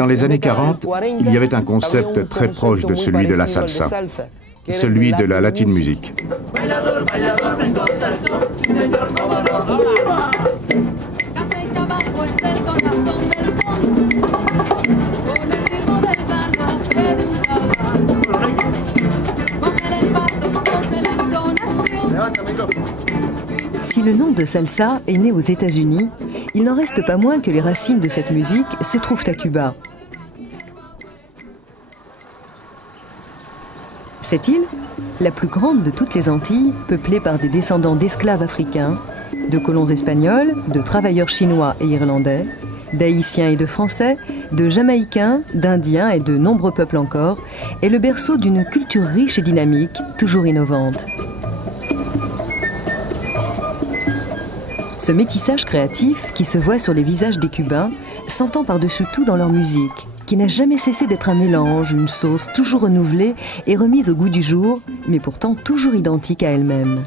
Dans les années 40, il y avait un concept très proche de celui de la salsa, celui de la latin music. Si le nom de salsa est né aux États-Unis, il n'en reste pas moins que les racines de cette musique se trouvent à Cuba. Cette île, la plus grande de toutes les Antilles, peuplée par des descendants d'esclaves africains, de colons espagnols, de travailleurs chinois et irlandais, d'Haïtiens et de Français, de Jamaïcains, d'Indiens et de nombreux peuples encore, est le berceau d'une culture riche et dynamique, toujours innovante. Ce métissage créatif qui se voit sur les visages des Cubains s'entend par-dessus tout dans leur musique, qui n'a jamais cessé d'être un mélange, une sauce toujours renouvelée et remise au goût du jour, mais pourtant toujours identique à elle-même.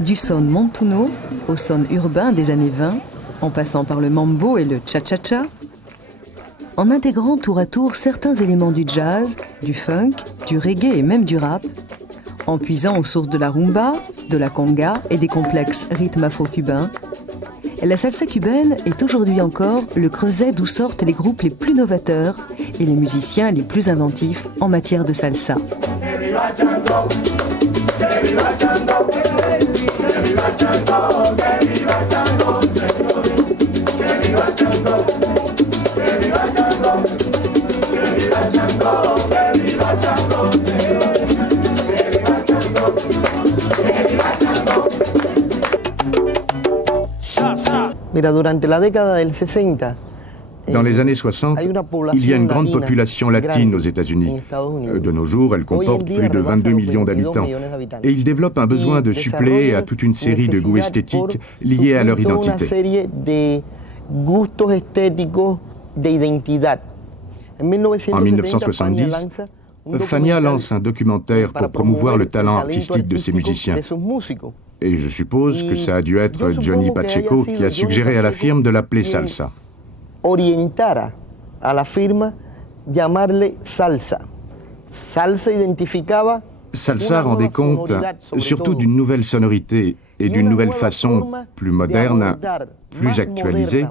Du son montuno au son urbain des années 20, en passant par le mambo et le cha-cha-cha, en intégrant tour à tour certains éléments du jazz, du funk, du reggae et même du rap, en puisant aux sources de la rumba, de la conga et des complexes rythmes afro-cubains, la salsa cubaine est aujourd'hui encore le creuset d'où sortent les groupes les plus novateurs et les musiciens les plus inventifs en matière de salsa. Dans les années 60, il y a une grande population latine aux États-Unis. De nos jours, elle comporte plus de 22 millions d'habitants. Et ils développent un besoin de suppléer à toute une série de goûts esthétiques liés à leur identité. En 1970, Fania lance un documentaire pour promouvoir le talent artistique de ses musiciens. Et je suppose que ça a dû être Johnny Pacheco qui a suggéré à la firme de l'appeler salsa. Orientara a la firma llamarle salsa. Salsa identificaba. Salsa rendait compte surtout d'une nouvelle sonorité et d'une nouvelle façon plus moderne, plus actualisée,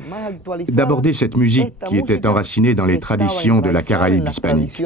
d'aborder cette musique qui était enracinée dans les traditions de la Caraïbe hispanique.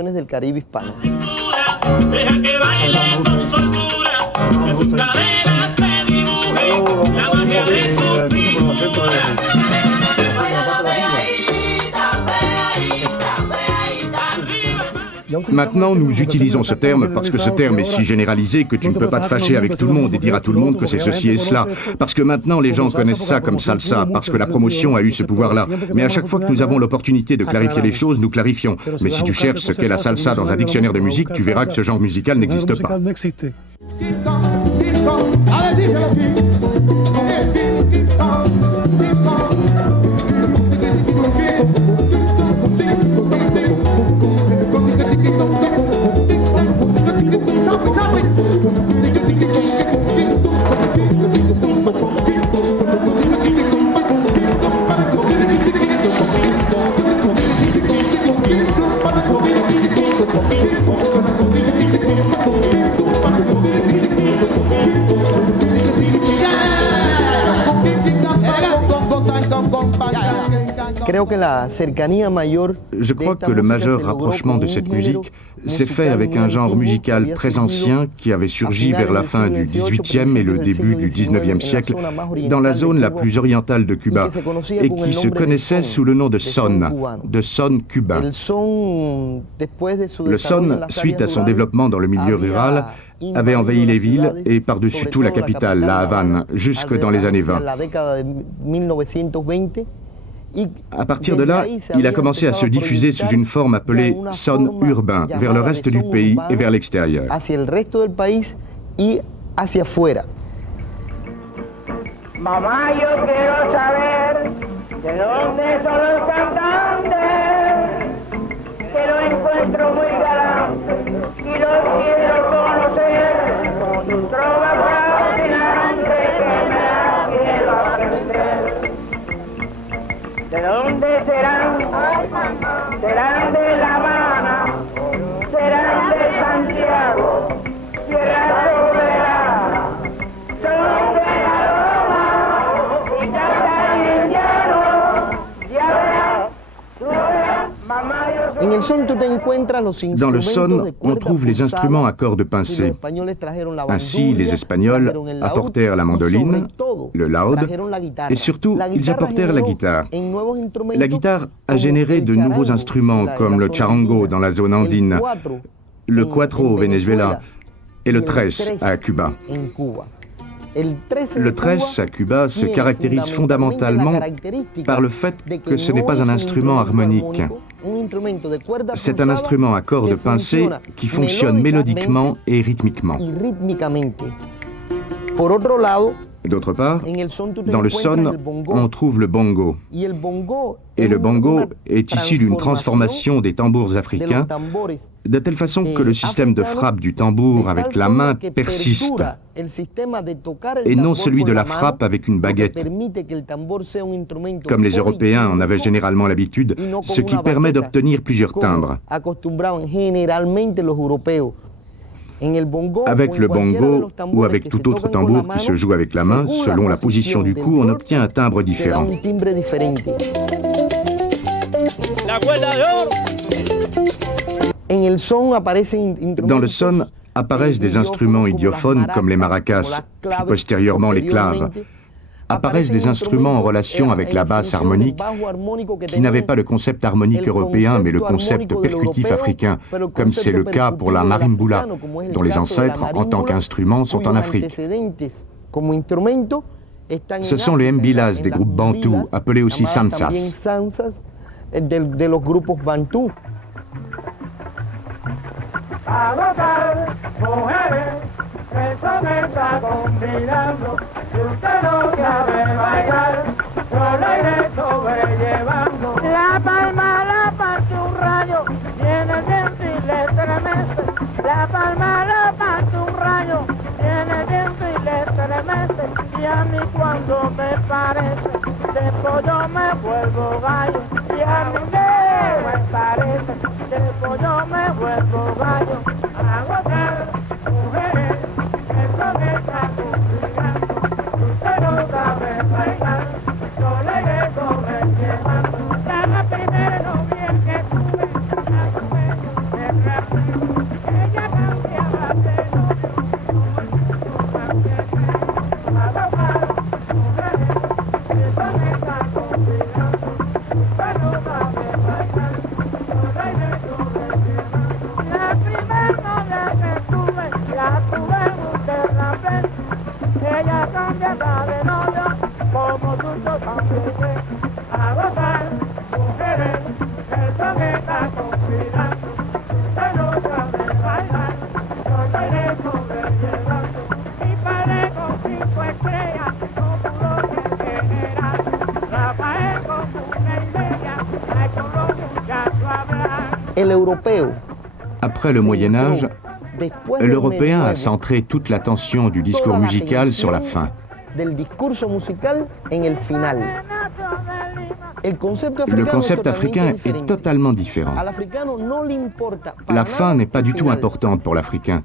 Maintenant, nous utilisons ce terme parce que ce terme est si généralisé que tu ne peux pas te fâcher avec tout le monde et dire à tout le monde que c'est ceci et cela. Parce que maintenant, les gens connaissent ça comme salsa, parce que la promotion a eu ce pouvoir-là. Mais à chaque fois que nous avons l'opportunité de clarifier les choses, nous clarifions. Mais si tu cherches ce qu'est la salsa dans un dictionnaire de musique, tu verras que ce genre musical n'existe pas. Je crois que le majeur rapprochement de cette musique s'est fait avec un genre musical très ancien qui avait surgi vers la fin du XVIIIe et le début du XIXe siècle dans la zone la plus orientale de Cuba et qui se connaissait sous le nom de son cubain. Le son, suite à son développement dans le milieu rural, avait envahi les villes et par-dessus tout la capitale, la Havane, jusque dans les années 20. À partir de là, il a commencé à se diffuser sous une forme appelée son urbain, vers le reste du pays et vers l'extérieur. Mamá, yo quiero saber de dónde son los cantantes, que lo encuentro muy galante y los quiero conocer, con su trova fascinante que me la quiero aprender. ¿De dónde serán? Serán de La Habana, serán de Santiago, Tierra Soberana, son de la Roma y cantan en llano, y ahora tú verás, mamá, yo soy... En el son tú te encuentras los Dans le instrumentos son, de on cuerda trouve les pulsada. instruments à cordes Si los pincées. españoles trajeron la Ainsi, bandurria, les Espagnols trajeron el laúd, apportèrent la y mandoline, sobre todo, le laúd, trajeron la guitarra. et surtout, La ils guitarra apportèrent la generó guitare. en nuevos instrumentos La guitare a como généré el de charango nouveaux instruments en comme la le zona charango andina, dans la zone el andine, cuatro le en cuatro au Venezuela et le tres à Cuba. en Cuba. El tres en Le tres Cuba à Cuba se tiene caractérise fondamentalement la caractéristica par le fait de que que ce no n'est pas es un un instrument harmonique. armónico, un instrumento de cuerda C'est un pulsada instrument à cordes que pincées funciona qui fonctionne mélodiquement et rythmiquement. y rítmicamente. Por otro lado, D'autre part, en el son tú te dans le encuentras son, el bongo. on trouve le bongo. Y el bongo Et es le una bongo est issu d'une transformation des tambours de los africains, tambores de telle façon que le système de frappe du tambour de avec tal la forma main que persiste, perdura el sistema de tocar el et non tambor celui con de la mano, frappe avec une lo que baguette. permite que el tambor sea un instrumento Comme les Européens en avaient polirítmico généralement l'habitude, y no con ce qui una permet baqueta, d'obtenir plusieurs como timbres. acostumbraban generalmente los europeos. En el bongo Avec o en le cualquiera de bongo los tambores ou avec que tout se autre tocan con tambour la qui se mano, joue avec la main, según selon la position du del cou, on torso, obtient un timbre te da différent. un timbre diferente. La cuerda de oro. En el son aparecen instrumentos Dans le son apparaissent des instruments idiophones comme les maracas, puis postérieurement les claves. Apparaissent des instruments en relation avec la basse harmonique qui n'avaient pas le concept harmonique européen mais le concept percutif africain, comme c'est le cas pour la marimbula, dont les ancêtres en tant qu'instruments sont en Afrique. Ce sont les mbilas des groupes bantous, appelés aussi sansas. De los grupos bantú. A gozar, mujeres, el son está combinando. Si usted no sabe bailar, yo le iré sobrellevando. La palma la parte un rayo, viene el viento y le estremece. La palma la parte un rayo, viene el viento y le estremece. Y a mí cuando me parece, de pollo me vuelvo gallo. Y a mí me parece, de pollo me vuelvo gallo. A gozar, mujeres, eso me está complicando. Usted no sabe bailar, yo le iré sobrellevando. La primera novia que tuve, la tuve de rapero. Ella cambiaba de novio, como el mundo también. A gozar, mujeres, eso me está complicando. Usted no sabe bailar, yo le iré sobrellevando. La primera novia que tuve, la tuve en un terraplén. Ella cambiaba de novio, como tú yo también. A gozar, mujeres, el son está conspirando. Usted no sabe bailar, yo le iré sobrellevando. Mi padre con 5 estrellas, no pudo ser general. Rafael con 1,5, ay, con los muchachos hablar. El europeo. Après le Moyen Âge, l'Européen a centré toute l'attention du discours musical sur la fin. Del discurso musical en el final. Le concept africain est totalement différent. La fin n'est pas du tout importante pour l'Africain.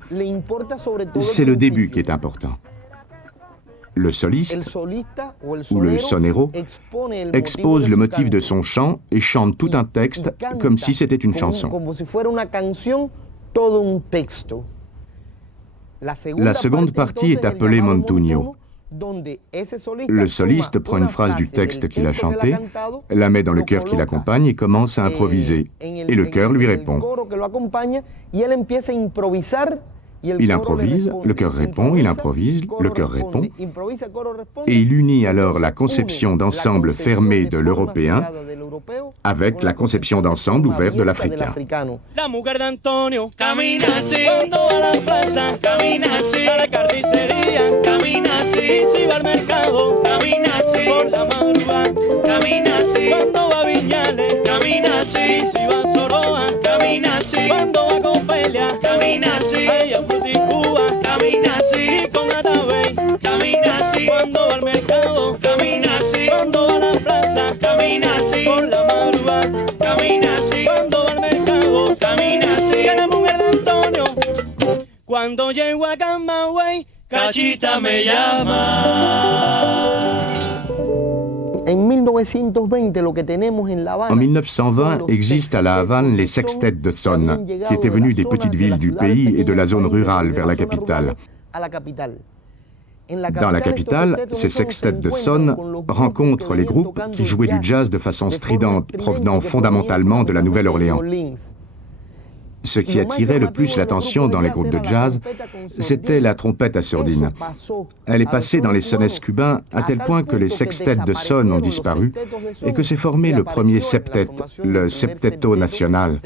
C'est le début qui est important. Le soliste, ou le sonero, expose le motif de son chant et chante tout un texte comme si c'était une chanson. La seconde partie est appelée montuño. Le soliste prend une phrase du texte qu'il a chanté, la met dans le chœur qui l'accompagne et commence à improviser. Et le chœur lui répond. Il improvise, le chœur répond, il improvise, le chœur répond, et il unit alors la conception d'ensemble fermé de l'européen avec la conception d'ensemble ouvert de l'africain. La mujer de Antonio camina así, cuando va a la plaza camina así, a la carnicería camina así, si va al mercado camina así, por la madrugada camina así, cuando va a Viñales camina así, si va a Soroa camina así, cuando va a Copelia camina así, ella Fruticuba camina así, con Atabey camina así, cuando va al mercado camina así, cuando va a la plaza camina así. Cuando llego a Camagüey, Cachita me llama. En 1920, lo que tenemos en La Habana, En 1920, existent à La Havane les sextets de son, qui étaient venus des petites villes du pays et de la zone rurale vers la capitale. Dans la capitale, ces sextets de son rencontrent les groupes qui jouaient du jazz de façon stridente, provenant fondamentalement de la Nouvelle-Orléans. Ce qui attirait le plus l'attention dans les groupes de jazz, c'était la trompette à sourdine. Elle est passée dans les sones cubains à tel point que les sextets de son ont disparu et que s'est formé le premier septet, le Septeto Nacional,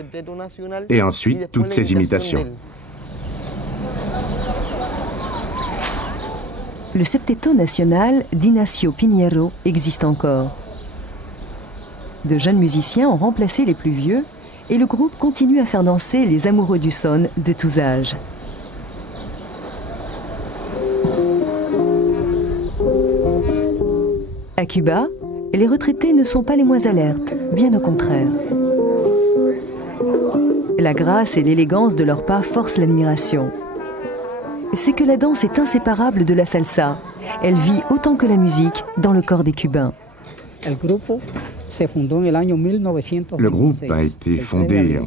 et ensuite toutes ses imitations. Le Septeto Nacional d'Ignacio Piñero existe encore. De jeunes musiciens ont remplacé les plus vieux et le groupe continue à faire danser les amoureux du son de tous âges. À Cuba, les retraités ne sont pas les moins alertes, bien au contraire. La grâce et l'élégance de leurs pas forcent l'admiration. C'est que la danse est inséparable de la salsa. Elle vit autant que la musique dans le corps des Cubains. Le groupe a été fondé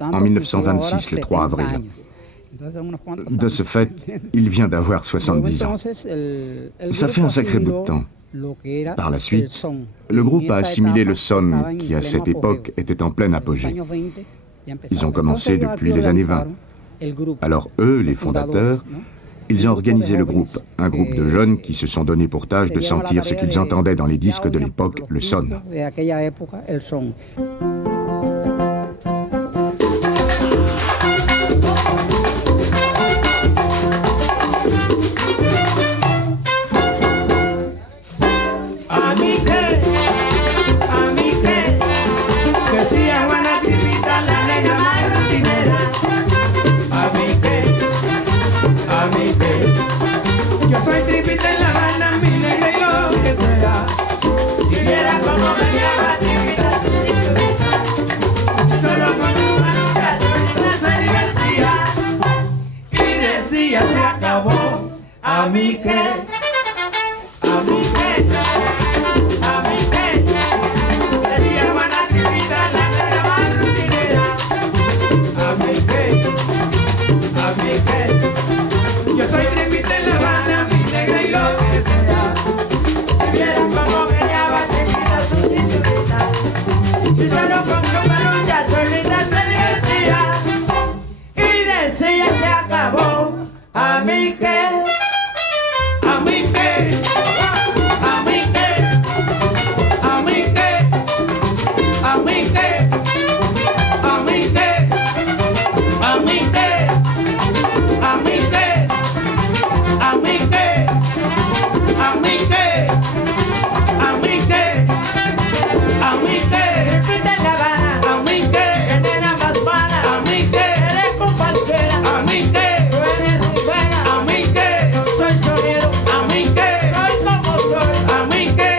en 1926, le 3 avril. De ce fait, il vient d'avoir 70 ans. Ça fait un sacré bout de temps. Par la suite, le groupe a assimilé le son qui, à cette époque, était en plein apogée. Ils ont commencé depuis les années 20. Alors eux, les fondateurs, ils ont organisé le groupe, un groupe de jeunes qui se sont donné pour tâche de sentir ce qu'ils entendaient dans les disques de l'époque, le son. Yo soy tripita en La Habana, mi negra y lo que sea. Si viera cómo venía la tripita su cinturita, solo con su manita solita se divertía. Y decía se acabó, a mí qué, a mí qué, a mí qué. Decía buena tripita la negra más rutinera. A mí qué, a mí qué. Yo soy tripita en La Habana, mi negra y lo que sea. Si vieran cómo venía tripita su cinturita, y solo con su pelucha solita se divertía. Y decía se acabó, a mí qué, a mí qué, a mí qué, a mí qué, a mí qué, a mí qué, a mí qué, a mí qué. A mí qué, a mí qué, a mí qué, a mí qué, repite la gana, a mí qué, eres la más mala, a mí qué, eres compañera, a mí qué, tú eres muy buena, a mí qué, yo soy sonero, a mí qué, soy como soy, a mí qué,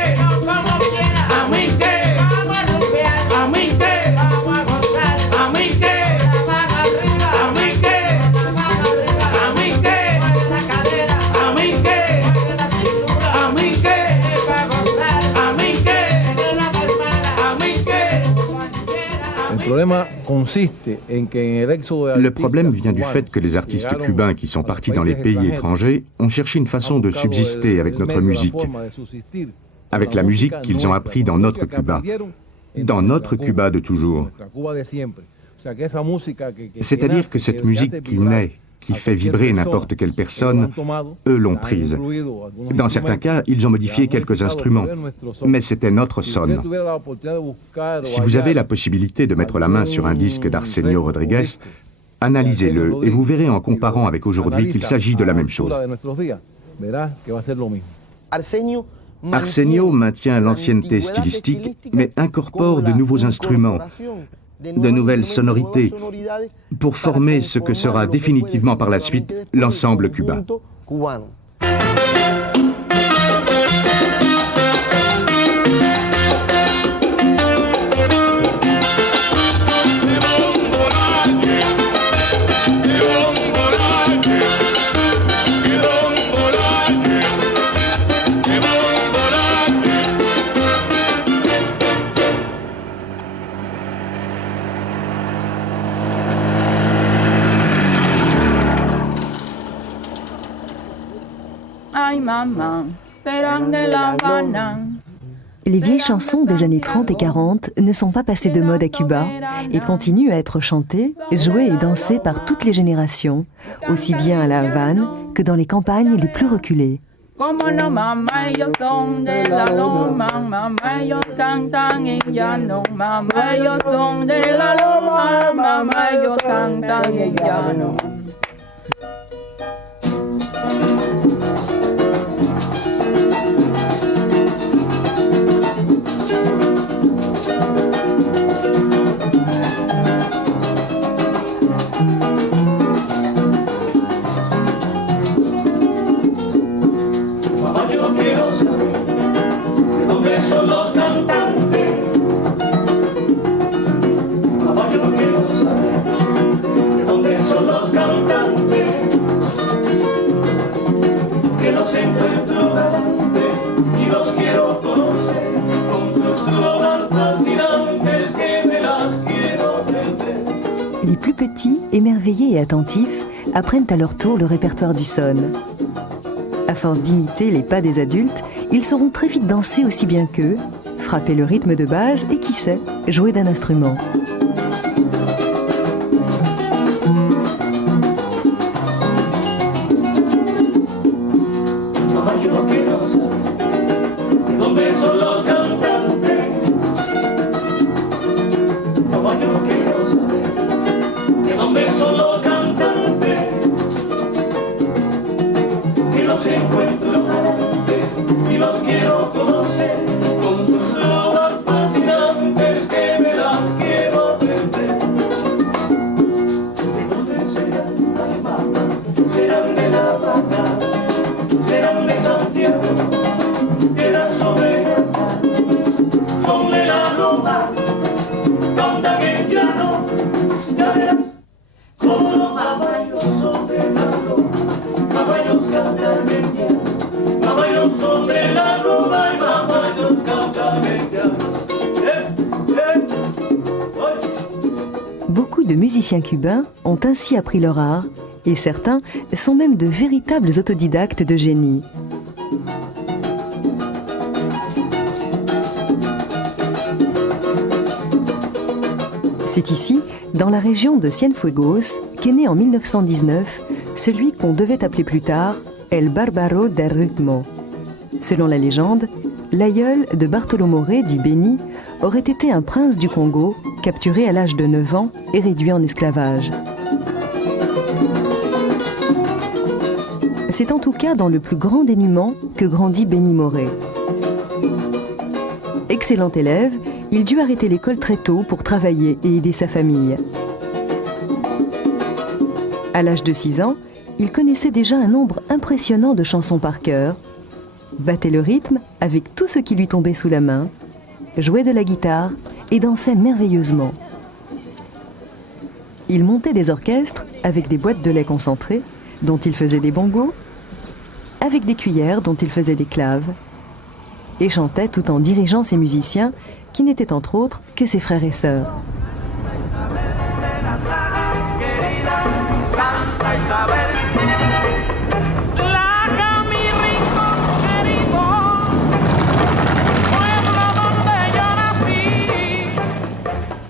no como quiera, a mí qué, vamos a rumbear, a mí qué, vamos a gozar, a mí qué, la mano arriba, a mí qué, la mano arriba, a mí qué, mueve la cadera, a mí qué, mueve la cintura, a mí qué, va a gozar, a mí qué, eres la más mala, a mí qué, El problema consiste en que en el éxodo de Le problème vient du fait que les artistes cubains qui sont partis dans les pays étrangers ont cherché une façon de subsister avec notre musique, avec la musique qu'ils ont appris dans notre Cuba de toujours. C'est-à-dire que cette musique qui naît, qui fait vibrer n'importe quelle personne, eux l'ont prise. Dans certains cas, ils ont modifié quelques instruments, mais c'était notre son. Si vous avez la possibilité de mettre la main sur un disque d'Arsenio Rodriguez, analysez-le et vous verrez en comparant avec aujourd'hui qu'il s'agit de la même chose. Arsenio maintient l'ancienneté stylistique, mais incorpore de nouveaux instruments, de nouvelles sonorités, pour former ce que sera définitivement par la suite l'ensemble cubain. De bombo Ay, mamá, serán de La Habana. Les vieilles chansons des années 30 et 40 ne sont pas passées de mode à Cuba et continuent à être chantées, jouées et dansées par toutes les générations, aussi bien à La Havane que dans les campagnes les plus reculées. Como no, mamá, ellos son de la loma, mamá, ellos cantan en llano, mamá, ellos son de la loma, mamá, ellos cantan en llano. Les plus petits, émerveillés et attentifs, apprennent à leur tour le répertoire du son. À force d'imiter les pas des adultes, ils sauront très vite danser aussi bien qu'eux, frapper le rythme de base et qui sait, jouer d'un instrument. Beaucoup de musiciens cubains ont ainsi appris leur art et certains sont même de véritables autodidactes de génie. C'est ici, dans la région de Cienfuegos, qu'est né en 1919 celui qu'on devait appeler plus tard El Bárbaro del Ritmo. Selon la légende, l'aïeul de Bartolomé Rey, dit Béni, aurait été un prince du Congo, capturé à l'âge de 9 ans et réduit en esclavage. C'est en tout cas dans le plus grand dénuement que grandit Béni Moré. Excellent élève, il dut arrêter l'école très tôt pour travailler et aider sa famille. À l'âge de 6 ans, il connaissait déjà un nombre impressionnant de chansons par cœur, battait le rythme avec tout ce qui lui tombait sous la main, jouait de la guitare et dansait merveilleusement. Il montait des orchestres avec des boîtes de lait concentrées, dont il faisait des bongos, avec des cuillères dont il faisait des claves, et chantait tout en dirigeant ses musiciens, qui n'étaient entre autres que ses frères et sœurs.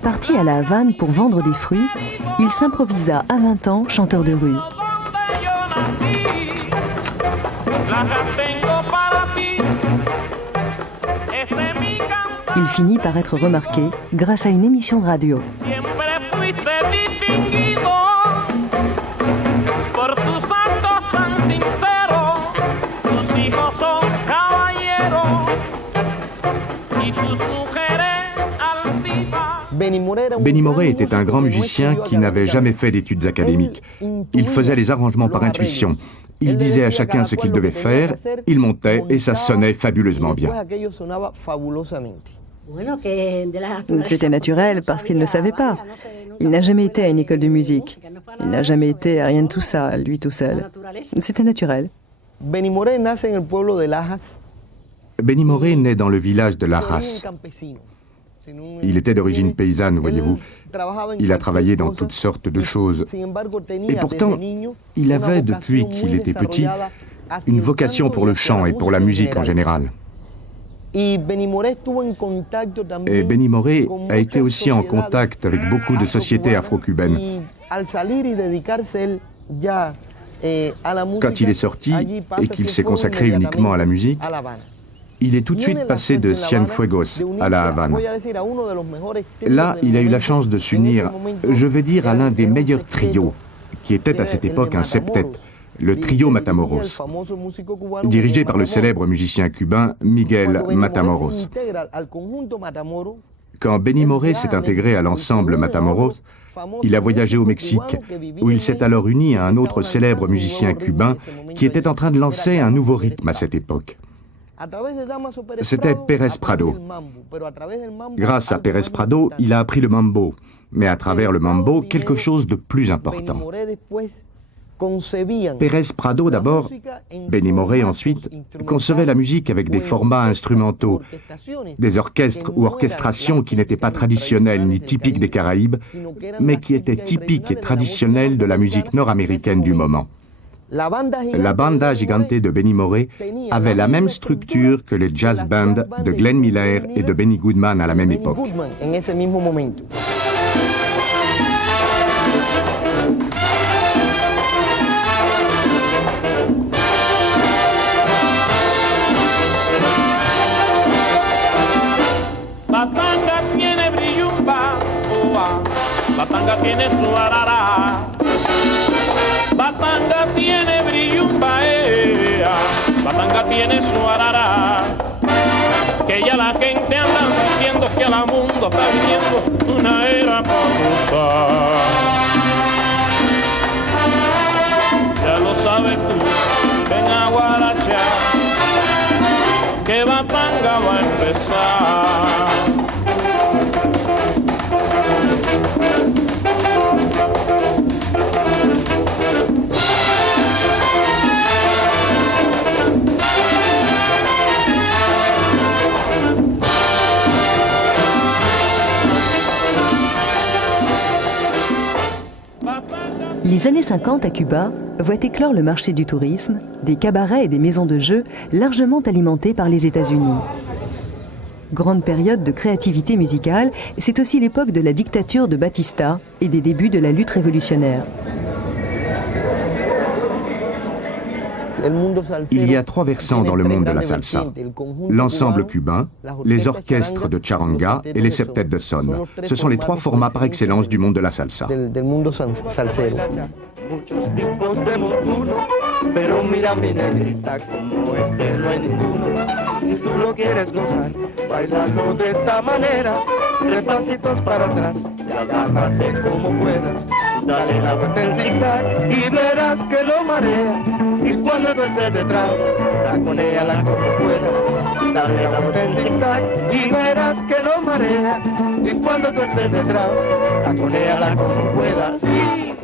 Parti à La Havane pour vendre des fruits, il s'improvisa à 20 ans chanteur de rue. Il finit par être remarqué grâce à une émission de radio. Benny Moré était un grand musicien qui n'avait jamais fait d'études académiques. Il faisait les arrangements par intuition. Il disait à chacun ce qu'il devait faire, il montait et ça sonnait fabuleusement bien. C'était naturel parce qu'il ne savait pas. Il n'a jamais été à une école de musique. Il n'a jamais été à rien de tout ça, lui tout seul. C'était naturel. Benny Moré nace en el pueblo de Lajas. Benny Moré naît dans le village de Lajas. Il était d'origine paysanne, voyez-vous. Il a travaillé dans toutes sortes de choses. Et pourtant, il avait, depuis qu'il était petit, une vocation pour le chant et pour la musique en général. Et Benny Moré a été aussi en contact avec beaucoup de sociétés afro-cubaines. Quand il est sorti et qu'il s'est consacré uniquement à la musique, il est tout de suite passé de Cienfuegos à La Havane. Là, il a eu la chance de s'unir, je vais dire, à l'un des meilleurs trios, qui était à cette époque un septet, le trio Matamoros, dirigé par le célèbre musicien cubain Miguel Matamoros. Quand Benny Moré s'est intégré à l'ensemble Matamoros, il a voyagé au Mexique, où il s'est alors uni à un autre célèbre musicien cubain qui était en train de lancer un nouveau rythme à cette époque. C'était Pérez Prado. Grâce à Pérez Prado, il a appris le mambo, mais à travers le mambo, quelque chose de plus important. Pérez Prado d'abord, Benny Moré ensuite, concevait la musique avec des formats instrumentaux, des orchestres ou orchestrations qui n'étaient pas traditionnelles ni typiques des Caraïbes, mais qui étaient typiques et traditionnelles de la musique nord-américaine du moment. La banda gigante de Benny Moré avait la même structure que les jazz bands de Glenn Miller et de Benny Goodman à la même époque. La tanga tiene brillumba, la tanga tiene su arara. La tanga tiene brillumba, la tanga tiene su arara. Que ya la gente anda diciendo que al mundo está viniendo una era famosa. Ya lo sabes tú, ven a guarachar, que la tanga va a empezar. Les années 50 à Cuba voient éclore le marché du tourisme, des cabarets et des maisons de jeux largement alimentés par les États-Unis. Grande période de créativité musicale, c'est aussi l'époque de la dictature de Batista et des débuts de la lutte révolutionnaire. Il y a trois versants dans le monde de la salsa. L'ensemble cubain, les orchestres de charanga et les septets de son. Ce sont les trois formats par excellence du monde de la salsa. Muchos tipos de montuno, pero mira mi negrita como este no hay ninguno. Si tú lo quieres gozar, bailalo de esta manera, 3 pasitos para atrás y agárrate como puedas. Dale la vuelta en zigzag y verás que lo marea. Y cuando tú estés detrás, taconéala como puedas. Dale la vuelta en zigzag y verás que lo marea. Y cuando tú estés detrás, taconéala como puedas.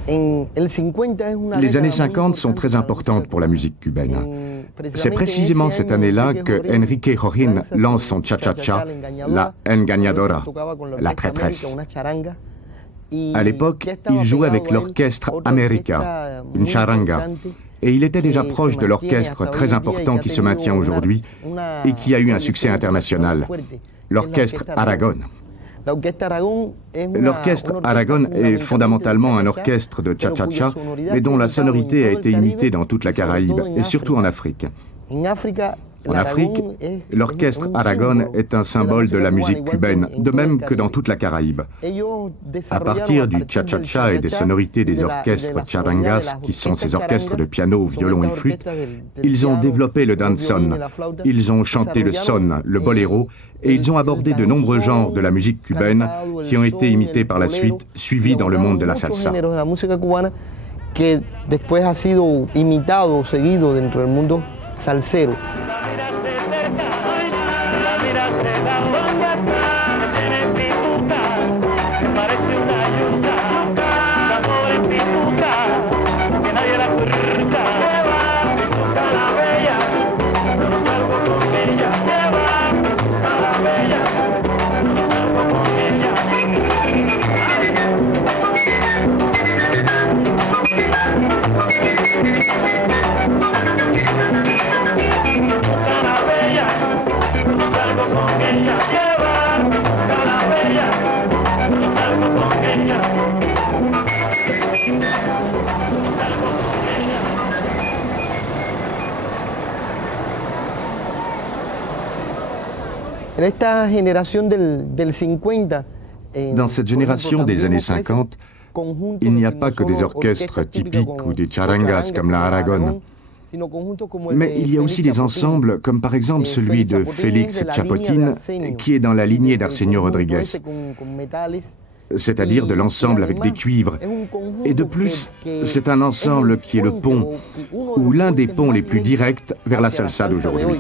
Les années 50 sont très importantes pour la musique cubaine. C'est précisément cette année-là que Enrique Jorrin lance son cha-cha-cha, la Engañadora, la traîtresse. À l'époque, il jouait avec l'orchestre América, une charanga, et il était déjà proche de l'orchestre très important qui se maintient aujourd'hui et qui a eu un succès international, l'orchestre Aragon. L'orchestre Aragon est fondamentalement un orchestre de cha-cha-cha, mais dont la sonorité a été imitée dans toute la Caraïbe, et surtout en Afrique. En Afrique, l'orchestre Aragon est un symbole de la musique cubaine, de même que dans toute la Caraïbe. À partir du cha-cha-cha et des sonorités des orchestres charangas, qui sont ces orchestres de piano, violon et flûte, ils ont développé le danzón, ils ont chanté le son, le boléro, et ils ont abordé de nombreux genres de la musique cubaine qui ont été imités par la suite, suivis dans le monde de la salsa. Que después ha sido imitado o seguido dentro del mundo salsero. Thank you. Dans cette génération des années 50, il n'y a pas que des orchestres typiques ou des charangas comme la Aragon, mais il y a aussi des ensembles comme par exemple celui de Félix Chapotin, qui est dans la lignée d'Arsenio Rodriguez, c'est-à-dire de l'ensemble avec des cuivres. Et de plus, c'est un ensemble qui est le pont, ou l'un des ponts les plus directs vers la salsa d'aujourd'hui.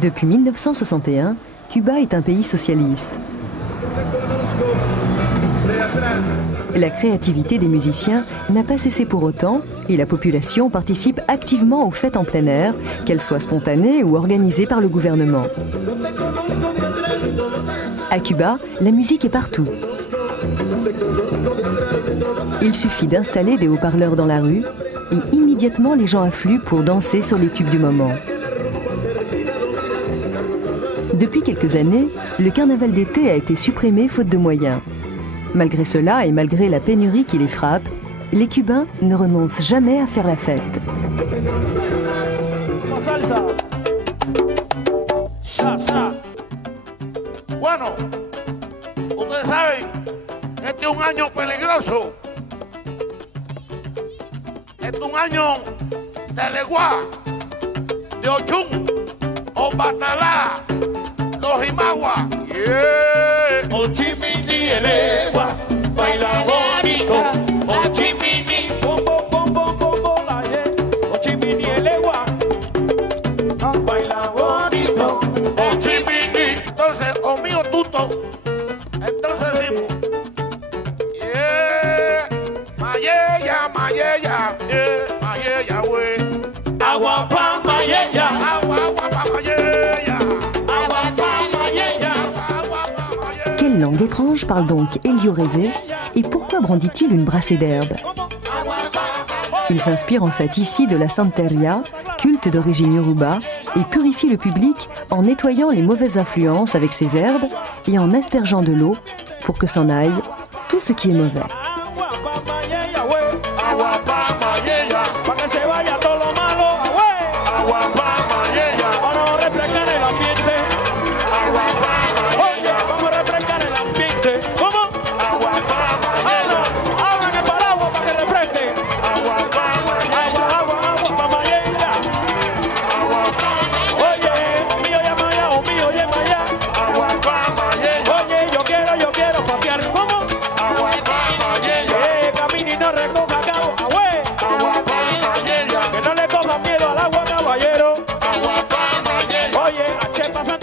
Depuis 1961, Cuba est un pays socialiste. La créativité des musiciens n'a pas cessé pour autant et la population participe activement aux fêtes en plein air, qu'elles soient spontanées ou organisées par le gouvernement. À Cuba, la musique est partout. Il suffit d'installer des haut-parleurs dans la rue et immédiatement les gens affluent pour danser sur les tubes du moment. Depuis quelques années, le carnaval d'été a été supprimé faute de moyens. Malgré cela et malgré la pénurie qui les frappe, les Cubains ne renoncent jamais à faire la fête. Salsa. Salsa. Bueno, ustedes saben, este es un año peligroso. Este es un año de Leguá, de Ochún, Obatalá, los Jimagua. Yeah. Ochimini, Leguá, baila bonito. Ochimini, bom, bom, bom, bom, bom, la, yeah. Ochimini, Leguá, baila bonito. Ochimini. Entonces, o mío tuto. Entonces decimos, yeah, mayeya, mayeya, yeah, mayeya, wey. Agua pa mayeya, agua pa mayeya, agua pa mayeya, agua pa mayeya. Quelle langue étrange parle donc Elio Rêvé et pourquoi brandit-il une brassée d'herbe? Il s'inspire en fait ici de la santeria, culte d'origine yoruba, et purifie le public en nettoyant les mauvaises influences avec ses herbes et en aspergeant de l'eau pour que s'en aille tout ce qui est mauvais.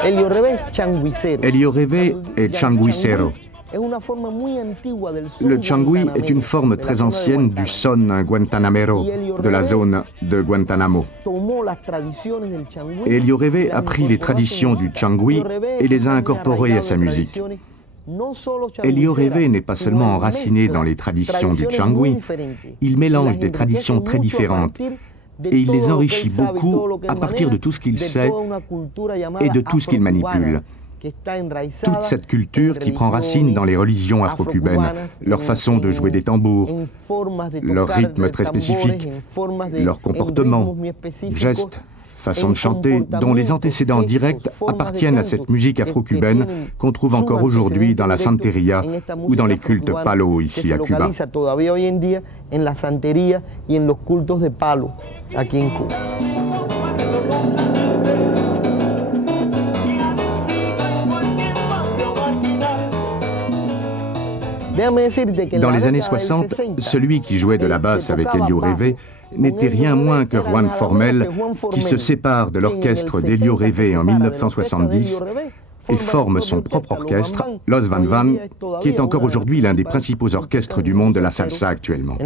Elio Rêvé es changuicero. Elio Rêvé est changuicero, Le changui est une forme très ancienne du son guantanamero, de la zone de Guantanamo. Et Elio Reve a pris les traditions du changui et les a incorporées à sa musique. Elio Reve n'est pas seulement enraciné dans les traditions du changui, il mélange des traditions très différentes et il les enrichit beaucoup à partir de tout ce qu'il sait et de tout ce qu'il manipule. Toute cette culture qui prend racine dans les religions afro-cubaines, leur façon de jouer des tambours, leur rythme très spécifique, leur comportement, gestes, façon de chanter, dont les antécédents directs appartiennent à cette musique afro-cubaine qu'on trouve encore aujourd'hui dans la santeria ou dans les cultes palo ici à Cuba. Dans les années 60, celui qui jouait de la basse avec Elio Reve n'était rien moins que Juan Formel, qui se sépare de l'orchestre d'Elio Reve en 1970 et forme son propre orchestre, Los Van Van, qui est encore aujourd'hui l'un des principaux orchestres du monde de la salsa actuellement.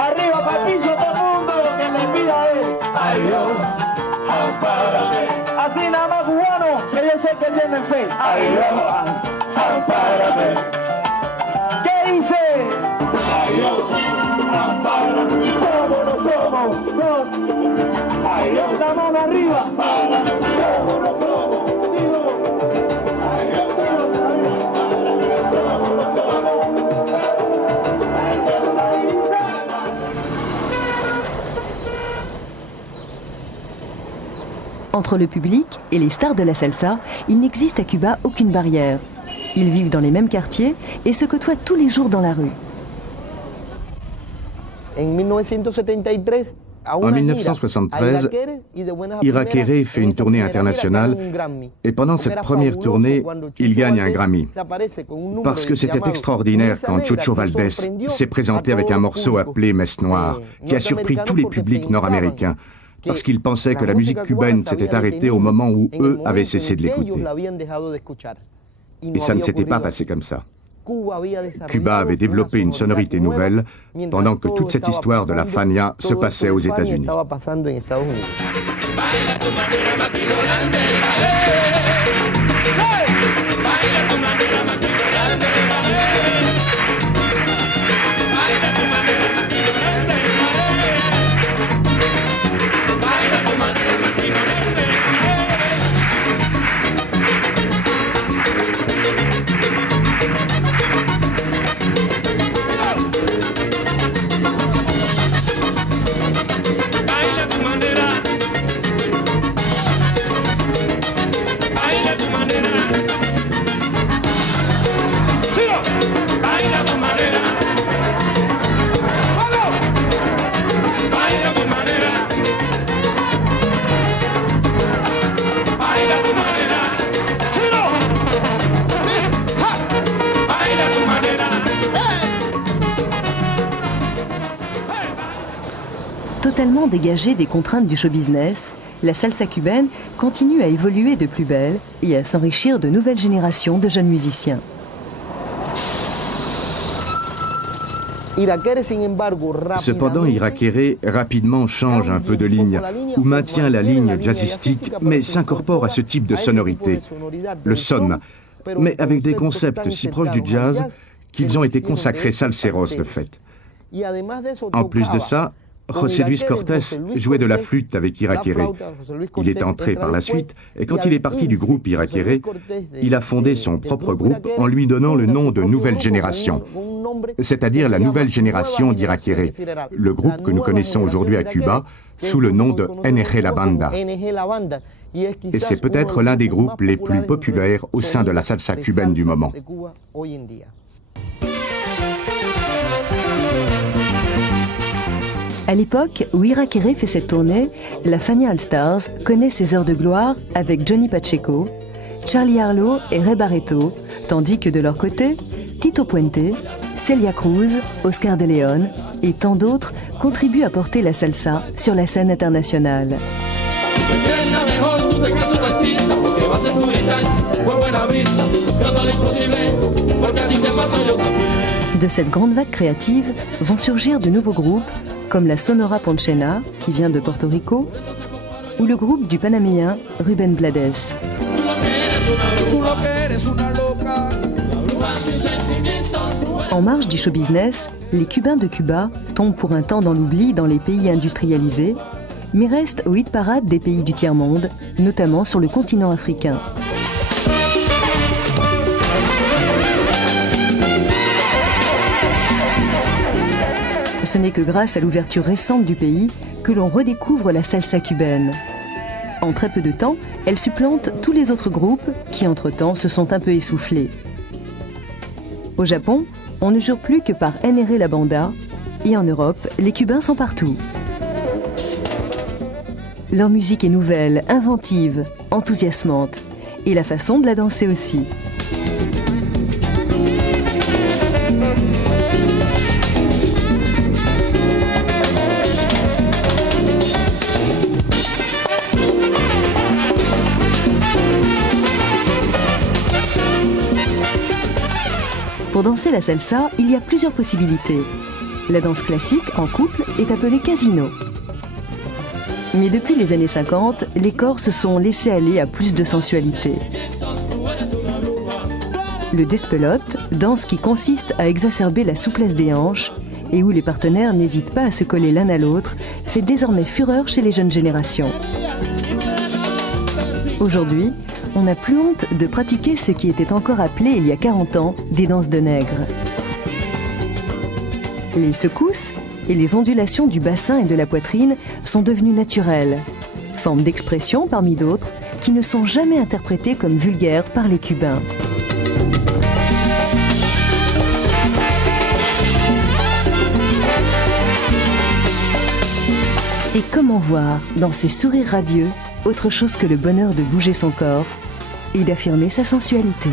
Arriba para el piso todo el mundo, lo que me pida es ay Dios, ampárame. Así nada más cubano, que yo sé que tienen fe. Ay Dios, ampárame. ¿Qué dice? Ay Dios, ampárame. Somos, no somos, no. Ay Dios, la mano arriba. Ampárame. Somos, no somos. Ay Dios, somos, no somos. Entre le public et les stars de la salsa, il n'existe à Cuba aucune barrière. Ils vivent dans les mêmes quartiers et se côtoient tous les jours dans la rue. En 1973, Irakere fait une tournée internationale et pendant cette première tournée, il gagne un Grammy. Parce que c'était extraordinaire quand Chocho Valdés s'est présenté avec un morceau appelé Messe Noire, qui a surpris tous les publics nord-américains. Parce qu'ils pensaient que la musique cubaine s'était arrêtée au moment où eux avaient cessé de l'écouter. Et ça ne s'était pas passé comme ça. Cuba avait développé une sonorité nouvelle, pendant que toute cette histoire de la Fania se passait aux États-Unis. Totalement dégagée des contraintes du show business, la salsa cubaine continue à évoluer de plus belle et à s'enrichir de nouvelles générations de jeunes musiciens. Cependant, Irakere rapidement change un peu de ligne, ou maintient la ligne jazzistique, mais s'incorpore à ce type de sonorité, le son, mais avec des concepts si proches du jazz qu'ils ont été consacrés salseros de fait. En plus de ça, José Luis Cortés jouait de la flûte avec Iraquere. Il est entré par la suite, et quand il est parti du groupe Iraquere, il a fondé son propre groupe en lui donnant le nom de Nouvelle Génération, c'est-à-dire la nouvelle génération d'Iraquere, le groupe que nous connaissons aujourd'hui à Cuba sous le nom de NG La Banda. Et c'est peut-être l'un des groupes les plus populaires au sein de la salsa cubaine du moment. À l'époque où Iraquere fait cette tournée, la Fania All Stars connaît ses heures de gloire avec Johnny Pacheco, Charlie Harlow et Ray Barretto, tandis que de leur côté, Tito Puente, Celia Cruz, Oscar de Leon et tant d'autres contribuent à porter la salsa sur la scène internationale. De cette grande vague créative vont surgir de nouveaux groupes comme la Sonora Ponchena, qui vient de Porto Rico, ou le groupe du Panaméen Rubén Blades. En marge du show business, les Cubains de Cuba tombent pour un temps dans l'oubli dans les pays industrialisés, mais restent au hit parade des pays du tiers-monde, notamment sur le continent africain. Ce n'est que grâce à l'ouverture récente du pays que l'on redécouvre la salsa cubaine. En très peu de temps, elle supplante tous les autres groupes qui, entre-temps, se sont un peu essoufflés. Au Japon, on ne jure plus que par NG La Banda, et en Europe, les Cubains sont partout. Leur musique est nouvelle, inventive, enthousiasmante, et la façon de la danser aussi. Pour danser la salsa, il y a plusieurs possibilités. La danse classique, en couple, est appelée casino. Mais depuis les années 50, les corps se sont laissés aller à plus de sensualité. Le despelote, danse qui consiste à exacerber la souplesse des hanches et où les partenaires n'hésitent pas à se coller l'un à l'autre, fait désormais fureur chez les jeunes générations. Aujourd'hui, on n'a plus honte de pratiquer ce qui était encore appelé il y a 40 ans des danses de nègres. Les secousses et les ondulations du bassin et de la poitrine sont devenues naturelles, formes d'expression parmi d'autres qui ne sont jamais interprétées comme vulgaires par les Cubains. Et comment voir dans ces sourires radieux autre chose que le bonheur de bouger son corps et d'affirmer sa sensualité.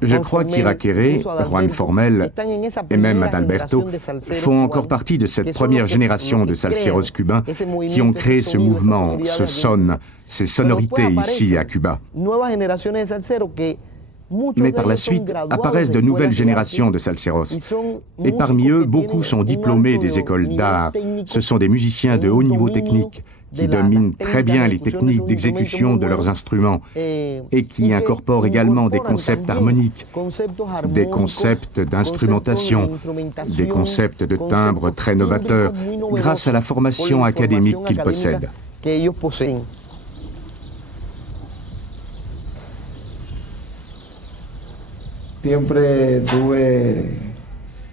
Je crois qu'Iraquere, Juan Formel et même Adalberto font encore partie de cette première génération de salseros cubains qui ont créé ce mouvement, ce son, ces sonorités ici à Cuba. Mais par la suite apparaissent de nouvelles générations de salseros. Et parmi eux, beaucoup sont diplômés des écoles d'art. Ce sont des musiciens de haut niveau technique qui dominent très bien les techniques d'exécution de leurs instruments et qui incorporent également des concepts harmoniques, des concepts d'instrumentation, des concepts de timbre très novateurs grâce à la formation académique qu'ils possèdent.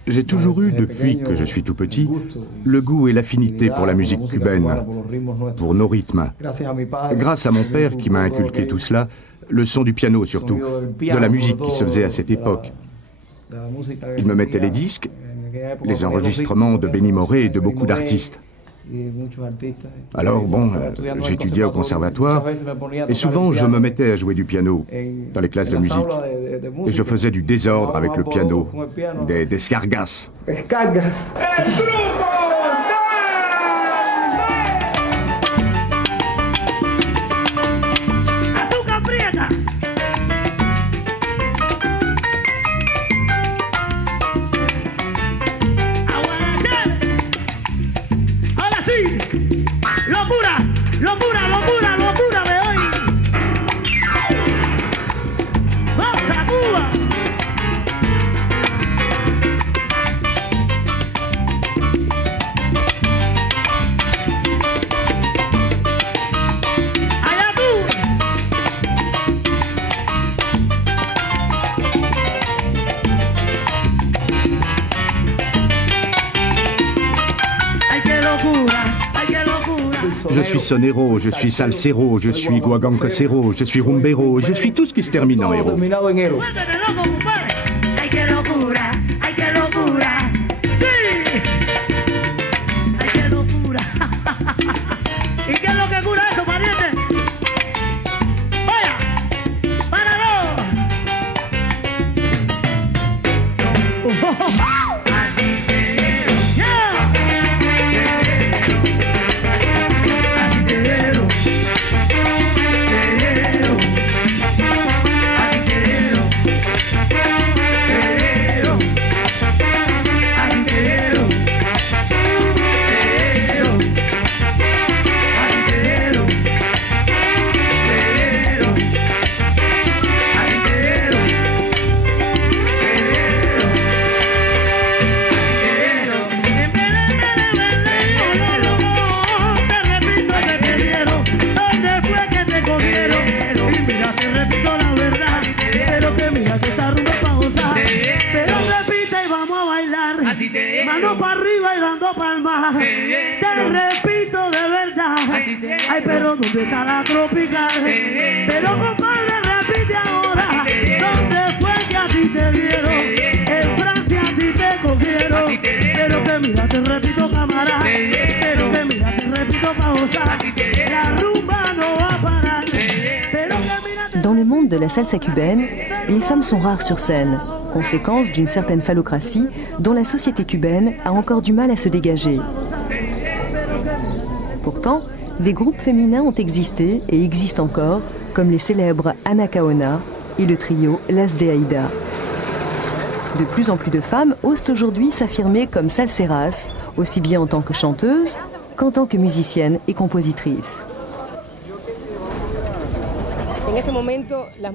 J'ai toujours eu, depuis que je suis tout petit, le goût et l'affinité pour la musique cubaine, pour nos rythmes. Grâce à mon père qui m'a inculqué tout cela, le son du piano surtout, de la musique qui se faisait à cette époque. Il me mettait les disques, les enregistrements de Benny Moré et de beaucoup d'artistes. Alors bon, j'étudiais au conservatoire et souvent je me mettais à jouer du piano dans les classes de musique. Et je faisais du désordre avec le piano, des descargas. Locura, locura, locura, locura de hoy. Cosa Cuba. Je suis sonero, je suis salsero, je suis guaguancosero, je suis rumbero, je suis tout ce qui se termine en héros. Vuélvete loco, compadre. Ay, qué locura, ay, qué locura. Sí. Ay, qué locura. ¿Y qué es lo que cura eso, pariente? Vaya, páralo. Mano para arriba y dando palmas. Te repito de verdad. Ay, pero ¿dónde está la tropical? Pero compadre, repite ahora. ¿Dónde fue que a ti te vieron? En Francia a ti te cogieron. Pero que mira, te repito, camarada. Pero que mira, te repito, pa' gozar. La rumba no va a parar. Pero que mira, Dans le monde de la salsa cubaine, les femmes sont rares sur scène, conséquence d'une certaine phallocratie dont la société cubaine a encore du mal à se dégager. Pourtant, des groupes féminins ont existé et existent encore, comme les célèbres Anacaona et le trio Las de Aida. De plus en plus de femmes osent aujourd'hui s'affirmer comme salseras, aussi bien en tant que chanteuses qu'en tant que musiciennes et compositrices.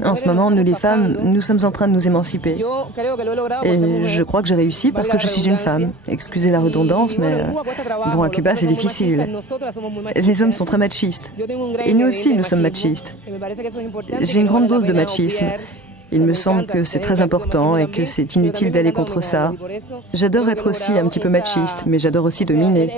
En ce moment, nous les femmes, nous sommes en train de nous émanciper. Et je crois que j'ai réussi parce que je suis une femme. Excusez la redondance, mais bon, à Cuba, c'est difficile. Les hommes sont très machistes. Et nous aussi, nous sommes machistes. J'ai une grande dose de machisme. Il me semble que c'est très important et que c'est inutile d'aller contre ça. J'adore être aussi un petit peu machiste, mais j'adore aussi dominer.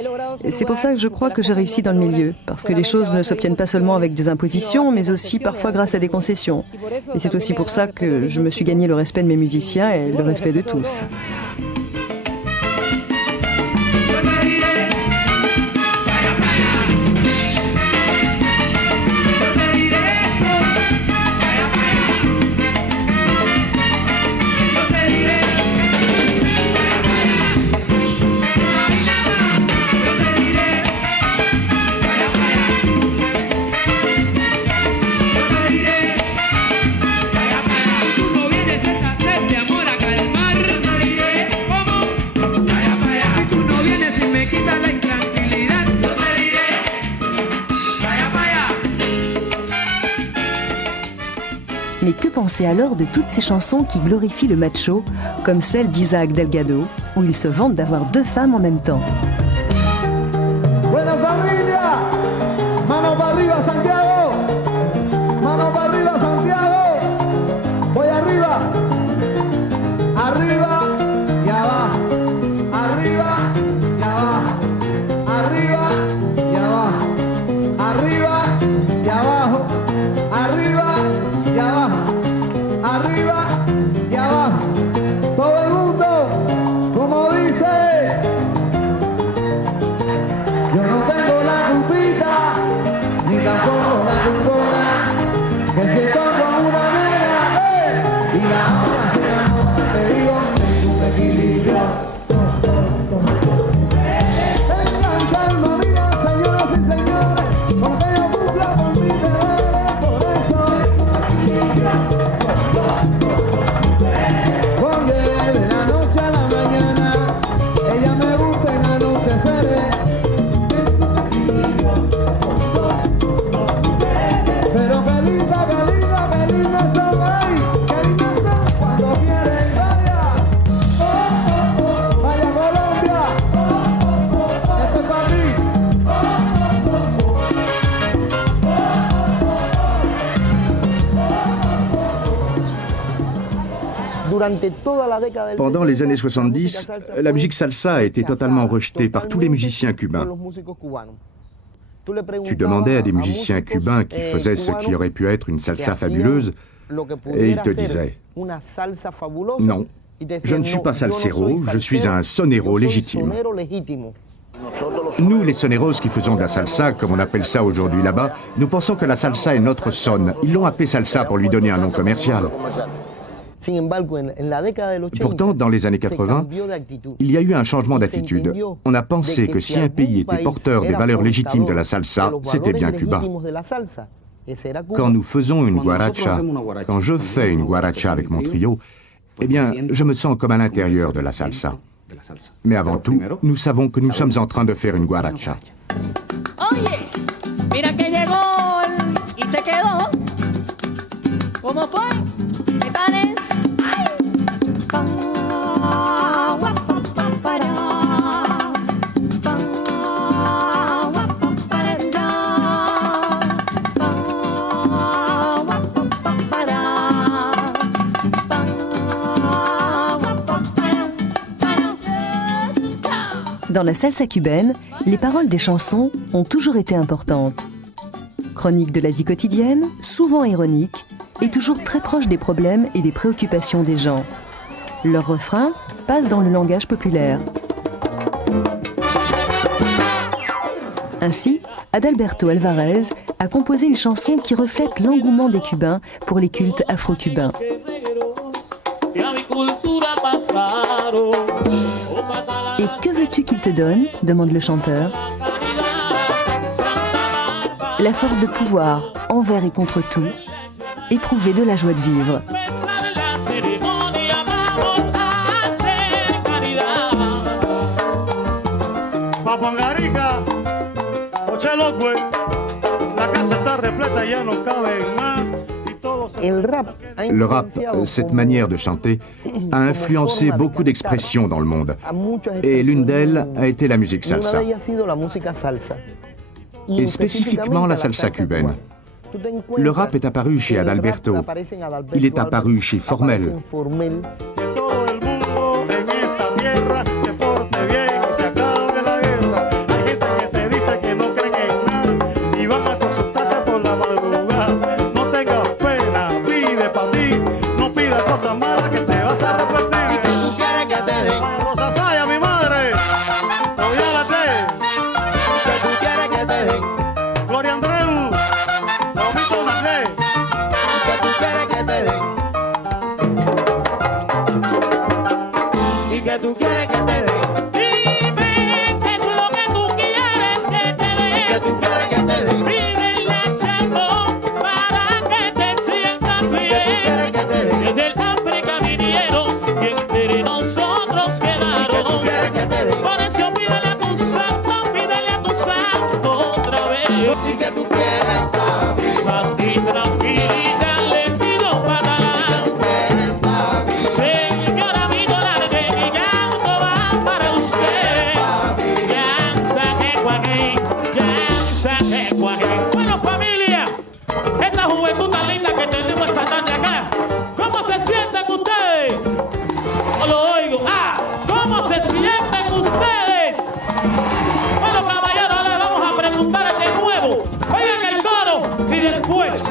Et c'est pour ça que je crois que j'ai réussi dans le milieu, parce que les choses ne s'obtiennent pas seulement avec des impositions, mais aussi parfois grâce à des concessions. Et c'est aussi pour ça que je me suis gagné le respect de mes musiciens et le respect de tous. Mais que penser alors de toutes ces chansons qui glorifient le macho, comme celle d'Isaac Delgado, où il se vante d'avoir deux femmes en même temps? Buena familia, mano para arriba Santiago, mano para arriba Santiago, voy arriba, arriba y abajo, arriba y abajo, arriba y abajo, arriba y abajo, arriba y abajo, arriba y abajo, todo el mundo, como dice. Yo no tengo la culpita, ni tampoco la culpona, que si estoy con una nena, y la otra se enamora, te digo, tengo un equilibrio. Tengan calma, mira, señoras y señores, porque yo cumplo con mis deberes, por eso oye, de la noche a la mañana, ella me gusta en la noche seré. Pero qué linda son ahí, qué linda son cuando quieren, vaya, vaya Colombia, este es para mí. Pendant les années 70, la musique salsa a été totalement rejetée par tous les musiciens cubains. Tu demandais à des musiciens cubains qui faisaient ce qui aurait pu être une salsa fabuleuse, et ils te disaient « Non, je ne suis pas salsero, je suis un sonero légitime. » Nous, les soneros qui faisons de la salsa, comme on appelle ça aujourd'hui là-bas, nous pensons que la salsa est notre son. Ils l'ont appelée salsa pour lui donner un nom commercial. Pourtant, dans les années 80, il y a eu un changement d'attitude. On a pensé que si un pays était porteur des valeurs légitimes de la salsa, c'était bien Cuba. Quand nous faisons une guaracha, quand je fais une guaracha avec mon trio, eh bien, je me sens comme à l'intérieur de la salsa. Mais avant tout, nous savons que nous sommes en train de faire une guaracha. Oye, mira que llegó y se quedó. ¿Cómo fue? ¿Qué tal es? ¡Ay! Dans la salsa cubaine, les paroles des chansons ont toujours été importantes. Chronique de la vie quotidienne, souvent ironique, et toujours très proche des problèmes et des préoccupations des gens. Leurs refrains passent dans le langage populaire. Ainsi, Adalberto Alvarez a composé une chanson qui reflète l'engouement des Cubains pour les cultes afro-cubains. Et que veux-tu qu'il te donne ? Demande le chanteur. La force de pouvoir, envers et contre tout, éprouver de la joie de vivre. Le rap, cette manière de chanter, a influencé beaucoup d'expressions dans le monde. Et l'une d'elles a été la musique salsa. Et spécifiquement la salsa cubaine. Le rap est apparu chez Adalberto. Il est apparu chez Formel. Bueno, familia, esta juventud tan linda que tenemos esta tarde acá, ¿cómo se sienten ustedes? No lo oigo. ¿Cómo se sienten ustedes? Bueno, caballeros, ahora vamos a preguntar de nuevo. Oigan el coro y después